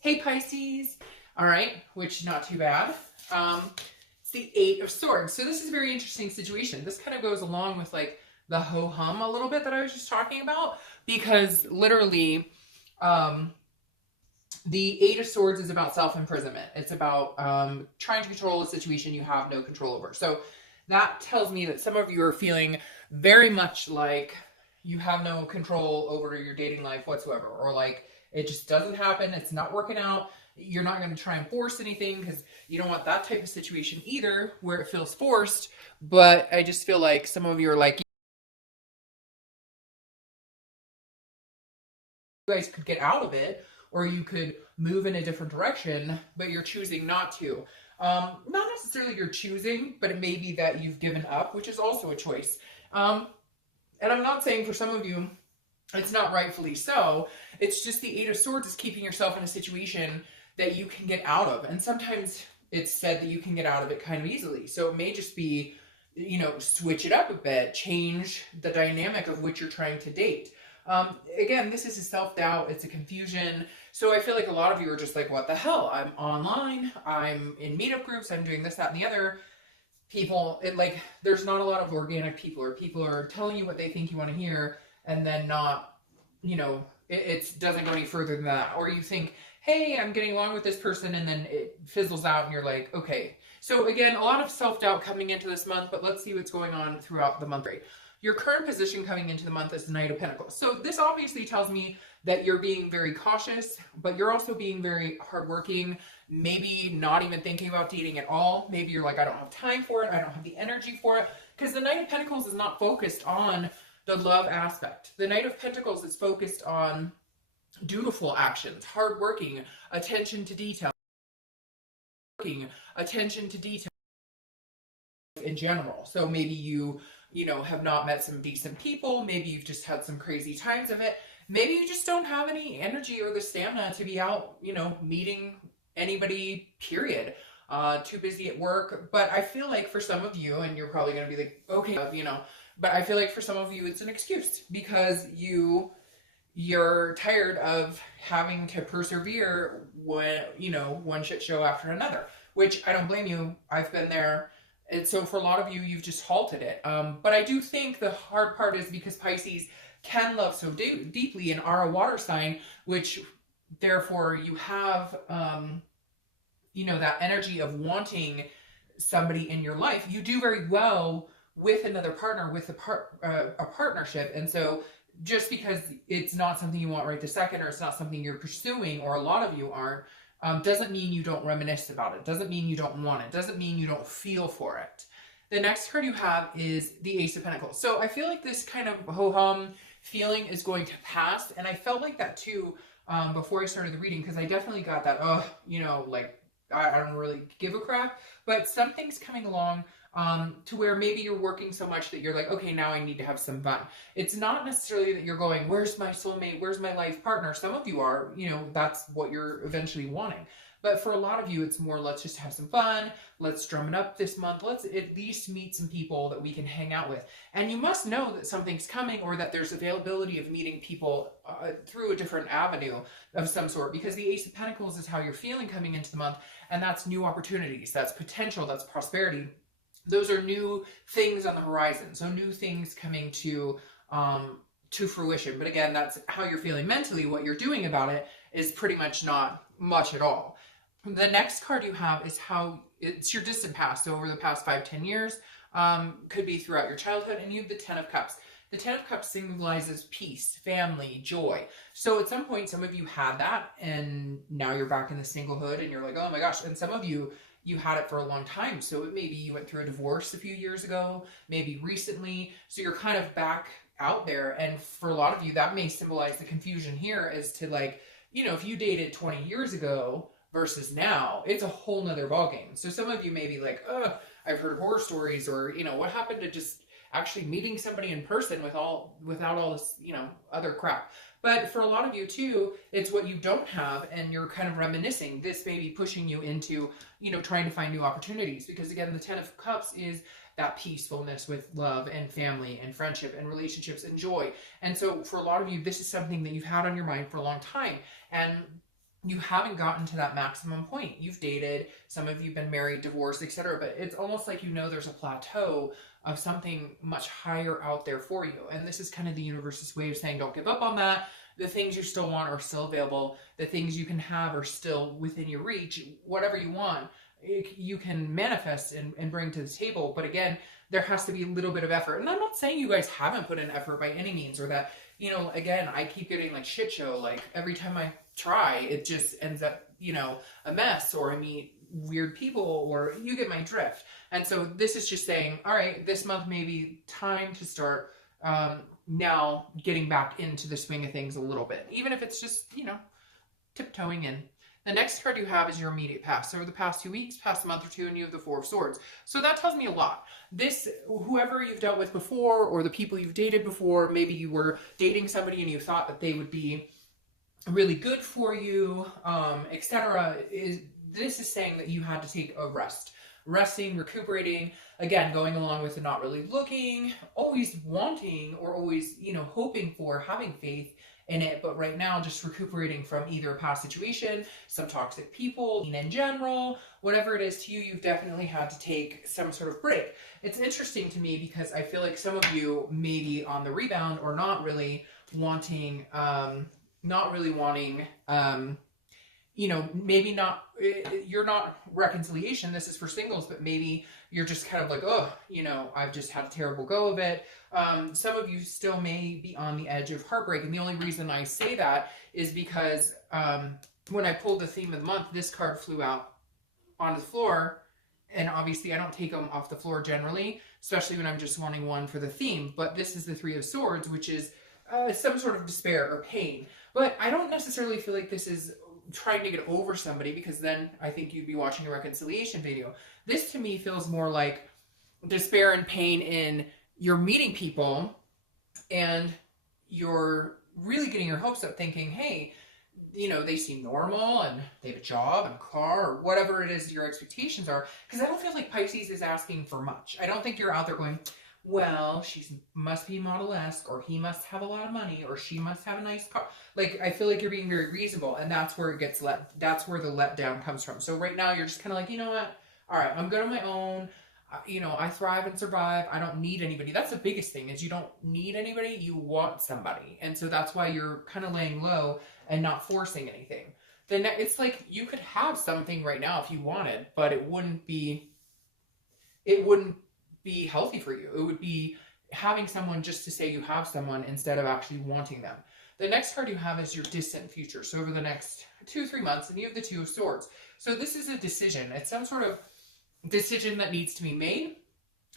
Hey Pisces. All right, which not too bad. It's the Eight of Swords. So this is a very interesting situation. This kind of goes along with like the ho hum a little bit that I was just talking about because literally, um, the Eight of Swords is about self imprisonment. It's about trying to control a situation you have no control over. So that tells me that some of you are feeling very much like you have no control over your dating life whatsoever, or like it just doesn't happen, it's not working out. You're not going to try and force anything because you don't want that type of situation either where it feels forced. But I just feel like some of you are like, you guys could get out of it or you could move in a different direction, but you're choosing not to. Not necessarily you're choosing, but it may be that you've given up, which is also a choice. And I'm not saying for some of you it's not rightfully so. It's just the Eight of Swords is keeping yourself in a situation that you can get out of. And sometimes it's said that you can get out of it kind of easily. So it may just be, switch it up a bit, change the dynamic of which you're trying to date. Again, this is a self doubt, it's a confusion. So I feel like a lot of you are just like, what the hell? I'm online, I'm in meetup groups, I'm doing this, that, and the other. People, there's not a lot of organic people, or people are telling you what they think you want to hear and then not, it doesn't go any further than that. Or you think, hey, I'm getting along with this person, and then it fizzles out and you're like, okay. So again, a lot of self-doubt coming into this month, but let's see what's going on throughout the month. Your current position coming into the month is the Knight of Pentacles. So this obviously tells me that you're being very cautious, but you're also being very hardworking, maybe not even thinking about dating at all. Maybe you're like, I don't have time for it, I don't have the energy for it, because the Knight of Pentacles is not focused on the love aspect. The Knight of Pentacles is focused on dutiful actions, hardworking, attention to detail, attention to detail in general. So maybe you have not met some decent people, maybe you've just had some crazy times of it. Maybe you just don't have any energy or the stamina to be out, meeting anybody, period. Too busy at work. But I feel like for some of you, and you're probably going to be like, okay, but I feel like for some of you it's an excuse because you're tired of having to persevere when, one shit show after another, which I don't blame you. I've been there. And so for a lot of you, you've just halted it. But I do think the hard part is because Pisces can love so deeply and are a water sign, which therefore you have, that energy of wanting somebody in your life. You do very well with another partner, with a partnership. And so just because it's not something you want right this second, or it's not something you're pursuing, or a lot of you aren't, doesn't mean you don't reminisce about it. Doesn't mean you don't want it. Doesn't mean you don't feel for it. The next card you have is the Ace of Pentacles. So I feel like this kind of ho-hum feeling is going to pass. And I felt like that too before I started the reading, because I definitely got that, I don't really give a crap. But something's coming along to where maybe you're working so much that you're like, okay, now I need to have some fun. It's not necessarily that you're going, where's my soulmate? Where's my life partner? Some of you are, that's what you're eventually wanting. But for a lot of you, it's more, let's just have some fun. Let's drum it up this month. Let's at least meet some people that we can hang out with. And you must know that something's coming, or that there's availability of meeting people through a different avenue of some sort, because the Ace of Pentacles is how you're feeling coming into the month. And that's new opportunities. That's potential. That's prosperity. Those are new things on the horizon. So new things coming to fruition. But again, that's how you're feeling mentally. What you're doing about it is pretty much not much at all. The next card you have is how it's your distant past. So over the past 5-10 years, could be throughout your childhood. And you have the Ten of Cups. The Ten of Cups symbolizes peace, family, joy. So at some point, some of you had that, and now you're back in the singlehood, and you're like, oh my gosh. And some of you had it for a long time. So maybe you went through a divorce a few years ago, maybe recently. So you're kind of back out there. And for a lot of you, that may symbolize the confusion here as to like, if you dated 20 years ago versus now, it's a whole nother ballgame. So some of you may be like, I've heard horror stories, or, what happened to just actually meeting somebody in person without all this, other crap. But for a lot of you too, it's what you don't have, and you're kind of reminiscing. This may be pushing you into, trying to find new opportunities, because again, the Ten of Cups is that peacefulness with love and family and friendship and relationships and joy. And so for a lot of you, this is something that you've had on your mind for a long time. And you haven't gotten to that maximum point. You've dated, some of you've been married, divorced, etc. But it's almost like there's a plateau of something much higher out there for you. And this is kind of the universe's way of saying, don't give up on that. The things you still want are still available. The things you can have are still within your reach. Whatever you want, you can manifest and bring to the table. But again, there has to be a little bit of effort. And I'm not saying you guys haven't put in effort by any means, or that, again, I keep getting like shit show. Like every time I try, it just ends up, a mess, or I meet weird people, or you get my drift. And so this is just saying, all right, this month may be time to start now getting back into the swing of things a little bit, even if it's just, tiptoeing in. The next card you have is your immediate past. So over the past 2 weeks, past a month or two, and you have the Four of Swords. So that tells me a lot. This, whoever you've dealt with before, or the people you've dated before, maybe you were dating somebody and you thought that they would be really good for you, etc. This is saying that you had to take a rest. Resting, recuperating, again, going along with the not really looking, always wanting, or always, hoping for, having faith in it, but right now just recuperating from either a past situation, some toxic people, in general, whatever it is to you, you've definitely had to take some sort of break. It's interesting to me because I feel like some of you may be on the rebound, or not really wanting, maybe not, you're not reconciliation, this is for singles, but maybe you're just kind of like, oh, I've just had a terrible go of it. Some of you still may be on the edge of heartbreak. And the only reason I say that is because when I pulled the theme of the month, this card flew out on the floor. And obviously I don't take them off the floor generally, especially when I'm just wanting one for the theme. But this is the Three of Swords, which is some sort of despair or pain. But I don't necessarily feel like this is trying to get over somebody, because then I think you'd be watching a reconciliation video. This to me feels more like despair and pain in you're meeting people and you're really getting your hopes up thinking, hey, they seem normal and they have a job and a car, or whatever it is your expectations are. Because I don't feel like Pisces is asking for much. I don't think you're out there going, well, she must be model-esque, or he must have a lot of money, or she must have a nice car. Like, I feel like you're being very reasonable, and that's where that's where the letdown comes from. So right now you're just kind of like, you know what? All right, I'm good on my own. I thrive and survive. I don't need anybody. That's the biggest thing, is you don't need anybody. You want somebody. And so that's why you're kind of laying low and not forcing anything. Then it's like you could have something right now if you wanted, but it wouldn't be healthy for you. It would be having someone just to say you have someone instead of actually wanting them. The next card you have is your distant future. So over the next 2-3 months, and you have the Two of Swords. So this is a decision. It's some sort of decision that needs to be made,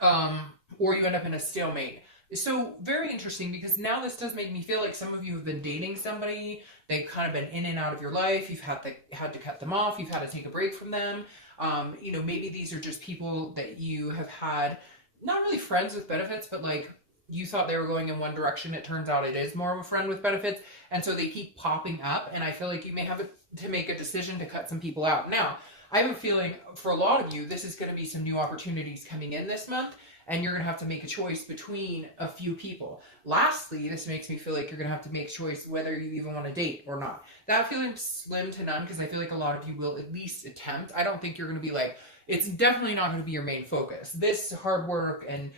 or you end up in a stalemate. So very interesting, because now this does make me feel like some of you have been dating somebody. They've kind of been in and out of your life. You've had to cut them off. You've had to take a break from them. Maybe these are just people that you have had, not really friends with benefits, but like you thought they were going in one direction. It turns out it is more of a friend with benefits. And so they keep popping up. And I feel like you may have to make a decision to cut some people out. Now, I have a feeling for a lot of you, this is going to be some new opportunities coming in this month. And you're going to have to make a choice between a few people. Lastly, this makes me feel like you're going to have to make a choice whether you even want to date or not. That feeling's slim to none, because I feel like a lot of you will at least attempt. I don't think you're going to be like, it's definitely not going to be your main focus. This hard work and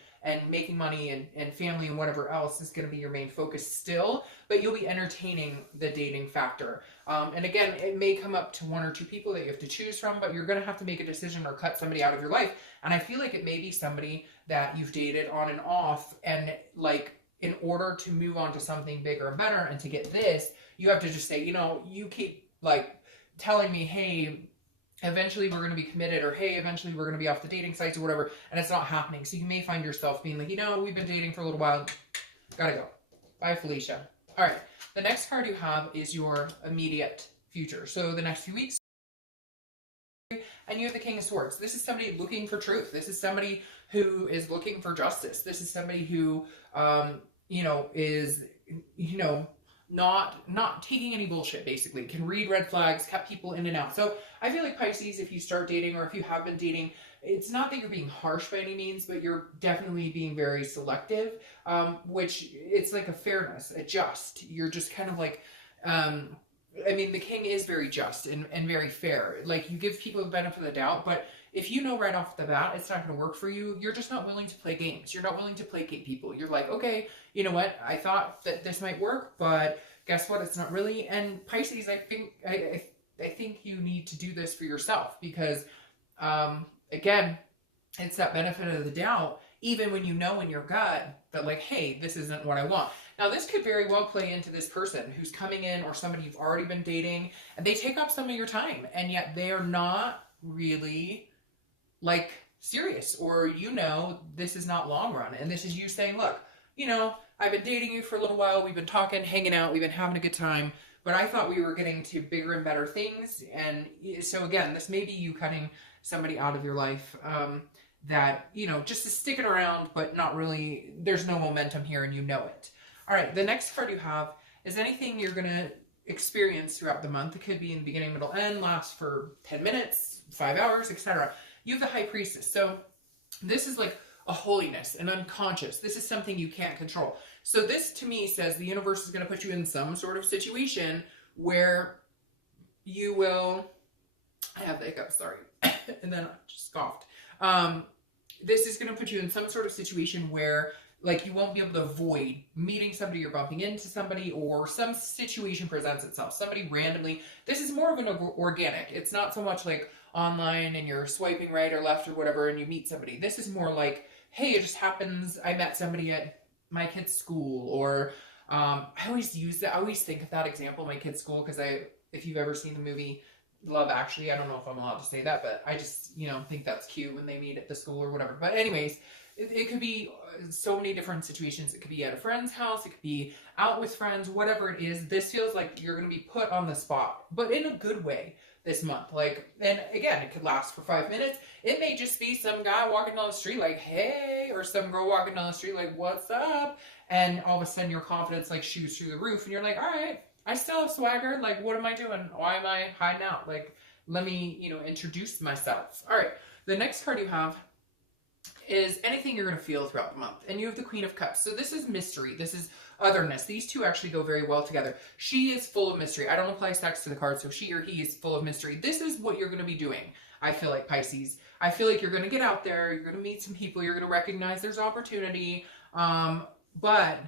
making money and family and whatever else is going to be your main focus still, but you'll be entertaining the dating factor. And again, it may come up to 1 or 2 people that you have to choose from, but you're going to have to make a decision or cut somebody out of your life. And I feel like it may be somebody that you've dated on and off, and like, in order to move on to something bigger and better and to get this, you have to just say, you keep like telling me, hey, eventually we're going to be committed, or hey, eventually we're going to be off the dating sites or whatever, and it's not happening. So you may find yourself being like, we've been dating for a little while, gotta go. Bye, Felicia. All right, the next card you have is your immediate future. So the next few weeks, and you have the King of Swords. This is somebody looking for truth. This is somebody who is looking for justice. This is somebody who, is, not taking any bullshit, basically. Can read red flags, cut people in and out. So I feel like Pisces, if you start dating, or if you have been dating, it's not that you're being harsh by any means, but you're definitely being very selective, which it's like a fairness, a just. You're just kind of like I mean, the king is very just and very fair. Like, you give people the benefit of the doubt, but if you know right off the bat it's not going to work for you, you're just not willing to play games. You're not willing to placate people. You're like, okay, you know what? I thought that this might work, but guess what? It's not really. And Pisces, I think you need to do this for yourself because, again, it's that benefit of the doubt, even when you know in your gut that, like, hey, this isn't what I want. Now, this could very well play into this person who's coming in or somebody you've already been dating, and they take up some of your time, and yet they are not really, like, serious, or, this is not long run. And this is you saying, look, I've been dating you for a little while. We've been talking, hanging out. We've been having a good time. But I thought we were getting to bigger and better things. And so, again, this may be you cutting somebody out of your life that, just is sticking around, but not really, there's no momentum here and you know it. All right, the next card you have is anything you're going to experience throughout the month. It could be in the beginning, middle, end, last for 10 minutes, 5 hours, etc. You have the High Priestess. So this is like a holiness, an unconscious. This is something you can't control. So this, to me, says the universe is going to put you in some sort of situation where you will... I have the hiccups, sorry. And then I just scoffed. This is going to put you in some sort of situation where, like, you won't be able to avoid meeting somebody, you're bumping into somebody, or some situation presents itself. Somebody randomly. This is more of an organic. It's not so much like online and you're swiping right or left or whatever and you meet somebody. This is more like, hey, it just happens. I met somebody at my kid's school, or I always think of that example, my kid's school, because if you've ever seen the movie Love Actually, I don't know if I'm allowed to say that, but I just, think that's cute when they meet at the school or whatever. But anyways, it could be so many different situations. It could be at a friend's house. It could be out with friends, whatever it is. This feels like you're going to be put on the spot, but in a good way this month. Like, and again, it could last for 5 minutes. It may just be some guy walking down the street like, hey, or some girl walking down the street like, what's up? And all of a sudden your confidence like shoots through the roof and you're like, all right, I still have swagger. Like, what am I doing? Why am I hiding out? Like, let me, introduce myself. All right. The next card you have is anything you're going to feel throughout the month. And you have the Queen of Cups. So this is mystery. This is otherness. These two actually go very well together. She is full of mystery. I don't apply sex to the card, so she or he is full of mystery. This is what you're going to be doing, I feel like, Pisces. I feel like you're going to get out there. You're going to meet some people. You're going to recognize there's opportunity. But,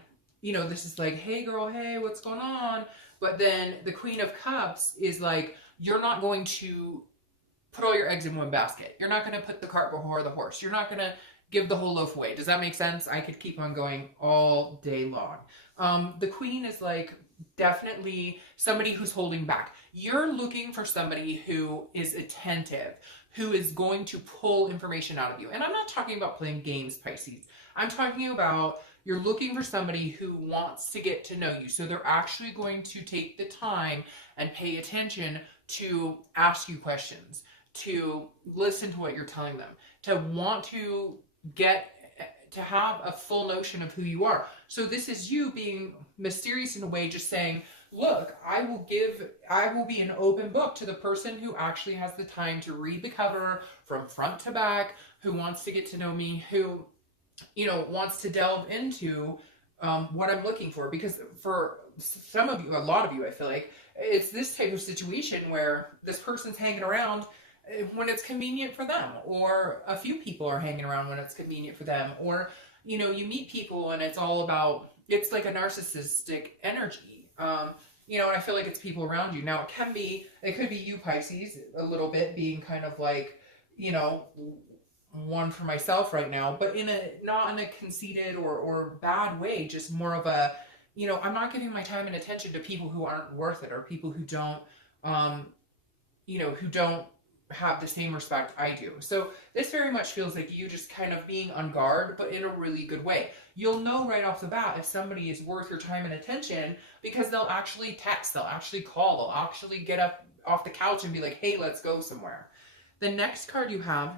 this is like, hey, girl, hey, what's going on? But then the Queen of Cups is like, you're not going to put all your eggs in one basket. You're not going to put the cart before the horse. You're not going to give the whole loaf away. Does that make sense? I could keep on going all day long. The Queen is like definitely somebody who's holding back. You're looking for somebody who is attentive, who is going to pull information out of you. And I'm not talking about playing games, Pisces. I'm talking about you're looking for somebody who wants to get to know you. So they're actually going to take the time and pay attention to ask you questions, to listen to what you're telling them, to want to get to have a full notion of who you are. So this is you being mysterious in a way, just saying, look, I will be an open book to the person who actually has the time to read the cover from front to back, who wants to get to know me, who, wants to delve into what I'm looking for. Because for some of you, a lot of you, I feel like, it's this type of situation where this person's hanging around when it's convenient for them, or a few people are hanging around when it's convenient for them, or, you meet people and it's like a narcissistic energy. And I feel like it's people around you. Now, it could be you, Pisces, a little bit being kind of like, one for myself right now, but not in a conceited or bad way, just more of a, I'm not giving my time and attention to people who aren't worth it, or people who don't, who don't have the same respect I do. So this very much feels like you just kind of being on guard, but in a really good way. You'll know right off the bat if somebody is worth your time and attention, because they'll actually text, they'll actually call, they'll actually get up off the couch and be like, hey, let's go somewhere. The next card you have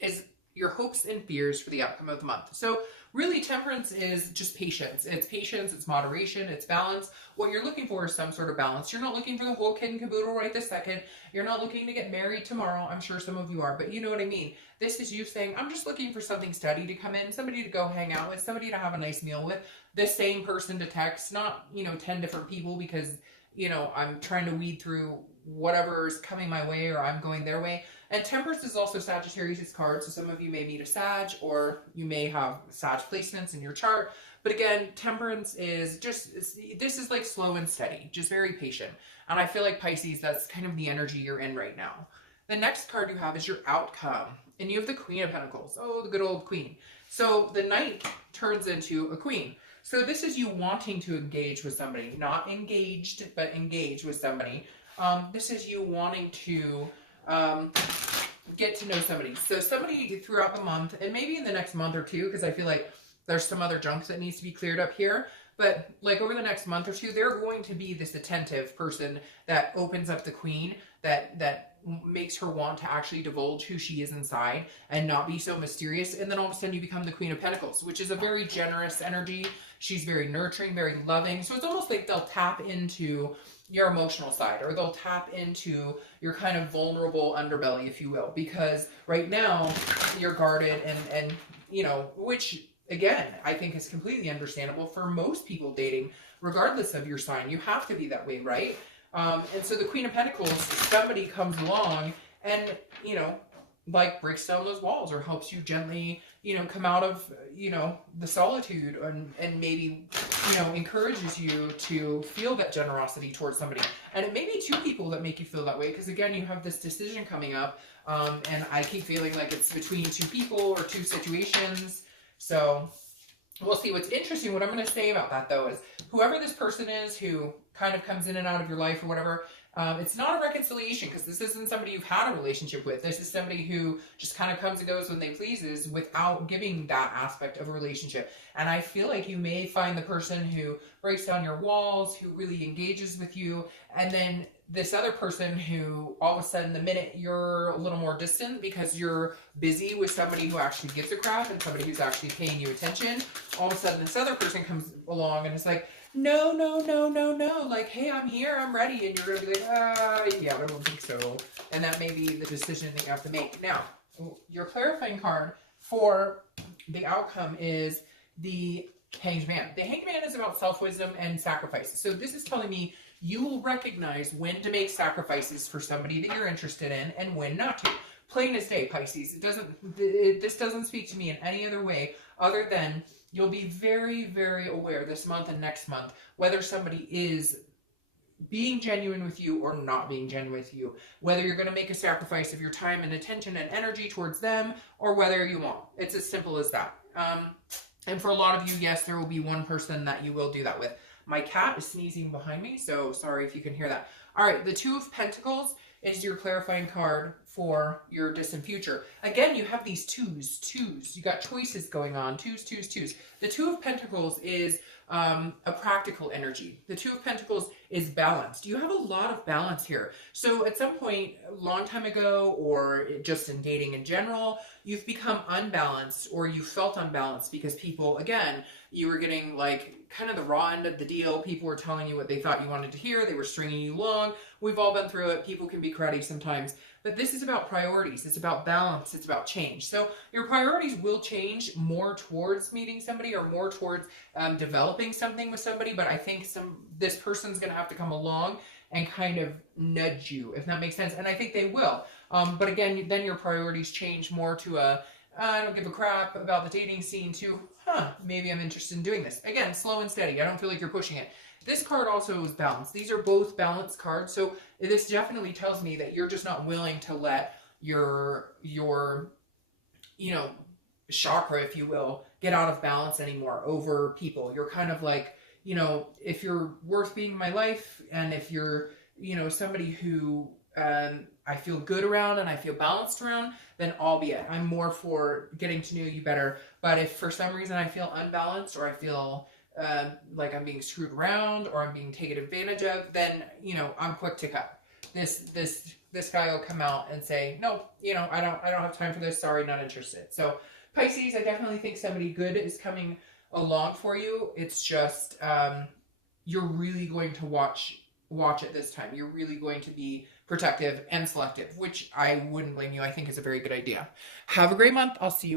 is your hopes and fears for the outcome of the month. So really, temperance is just patience. It's moderation, it's balance. What you're looking for is some sort of balance. You're not looking for the whole kit and caboodle right this second. You're not looking to get married tomorrow. I'm sure some of you are, but you know what I mean. This is you saying, I'm just looking for something steady to come in, somebody to go hang out with, somebody to have a nice meal with, the same person to text, not, 10 different people, because, I'm trying to weed through whatever's coming my way or I'm going their way. And Temperance is also Sagittarius' card, so some of you may meet a Sag, or you may have Sag placements in your chart. But again, Temperance is this is like slow and steady, just very patient. And I feel like Pisces, that's kind of the energy you're in right now. The next card you have is your outcome, and you have the Queen of Pentacles. Oh, the good old Queen. So the Knight turns into a Queen. So this is you wanting to engage with somebody, not engaged, but engage with somebody. This is you wanting to get to know somebody. So somebody throughout the month, and maybe in the next month or two, because I feel like there's some other junk that needs to be cleared up here. But like over the next month or two, they're going to be this attentive person that opens up the Queen, that makes her want to actually divulge who she is inside and not be so mysterious. And then all of a sudden you become the Queen of Pentacles, which is a very generous energy. She's very nurturing, very loving. So it's almost like they'll tap into your emotional side, or they'll tap into your kind of vulnerable underbelly, if you will, because right now you're guarded and which again, I think is completely understandable for most people dating, regardless of your sign. You have to be that way, right? And so the Queen of Pentacles, somebody comes along and, like breaks down those walls or helps you gently, come out of, the solitude and maybe, encourages you to feel that generosity towards somebody. And it may be two people that make you feel that way, because again, you have this decision coming up, and I keep feeling like it's between two people or two situations. So we'll see. What's interesting, what I'm going to say about that though, is whoever this person is who kind of comes in and out of your life or whatever, it's not a reconciliation, because this isn't somebody you've had a relationship with. This is somebody who just kind of comes and goes when they pleases without giving that aspect of a relationship. And I feel like you may find the person who breaks down your walls, who really engages with you, and then this other person who all of a sudden, the minute you're a little more distant because you're busy with somebody who actually gives a crap and somebody who's actually paying you attention, all of a sudden this other person comes along and it's like, no, like, hey, I'm here, I'm ready. And you're going to be like, yeah, I don't think so. And that may be the decision that you have to make. Now, your clarifying card for the outcome is the Hanged Man. The Hanged Man is about self-wisdom and sacrifice. So this is telling me you will recognize when to make sacrifices for somebody that you're interested in and when not to. Plain as day, Pisces. This doesn't speak to me in any other way other than you'll be very, very aware this month and next month whether somebody is being genuine with you or not being genuine with you. Whether you're going to make a sacrifice of your time and attention and energy towards them, or whether you won't. It's as simple as that. And for a lot of you, yes, there will be one person that you will do that with. My cat is sneezing behind me, so sorry if you can hear that. All right, the Two of Pentacles is your clarifying card for your distant future. Again, you have these twos. You got choices going on. Twos. The Two of Pentacles is a practical energy. The Two of Pentacles is balanced. You have a lot of balance here. So at some point, a long time ago, or just in dating in general, you've become unbalanced, or you felt unbalanced because people, again, you were getting like kind of the raw end of the deal. People were telling you what they thought you wanted to hear. They were stringing you along. We've all been through it. People can be cruddy sometimes. But this is about priorities. It's about balance. It's about change. So your priorities will change more towards meeting somebody or more towards developing something with somebody. But I think this person's going to have to come along and kind of nudge you, if that makes sense. And I think they will. But again, then your priorities change more to I don't give a crap about the dating scene, to maybe I'm interested in doing this. Again, slow and steady. I don't feel like you're pushing it. This card also is balanced. These are both balanced cards. So this definitely tells me that you're just not willing to let your chakra, if you will, get out of balance anymore over people. You're kind of like, if you're worth being in my life, and if you're, somebody who I feel good around and I feel balanced around, then albeit I'm more for getting to know you better. But if for some reason I feel unbalanced, or I feel like I'm being screwed around, or I'm being taken advantage of, then I'm quick to cut. This guy will come out and say, no, I don't have time for this. Sorry, not interested. So Pisces, I definitely think somebody good is coming along for you. It's just you're really going to watch it this time. You're really going to be protective and selective, which I wouldn't blame you. I think is a very good idea. Have a great month. I'll see you.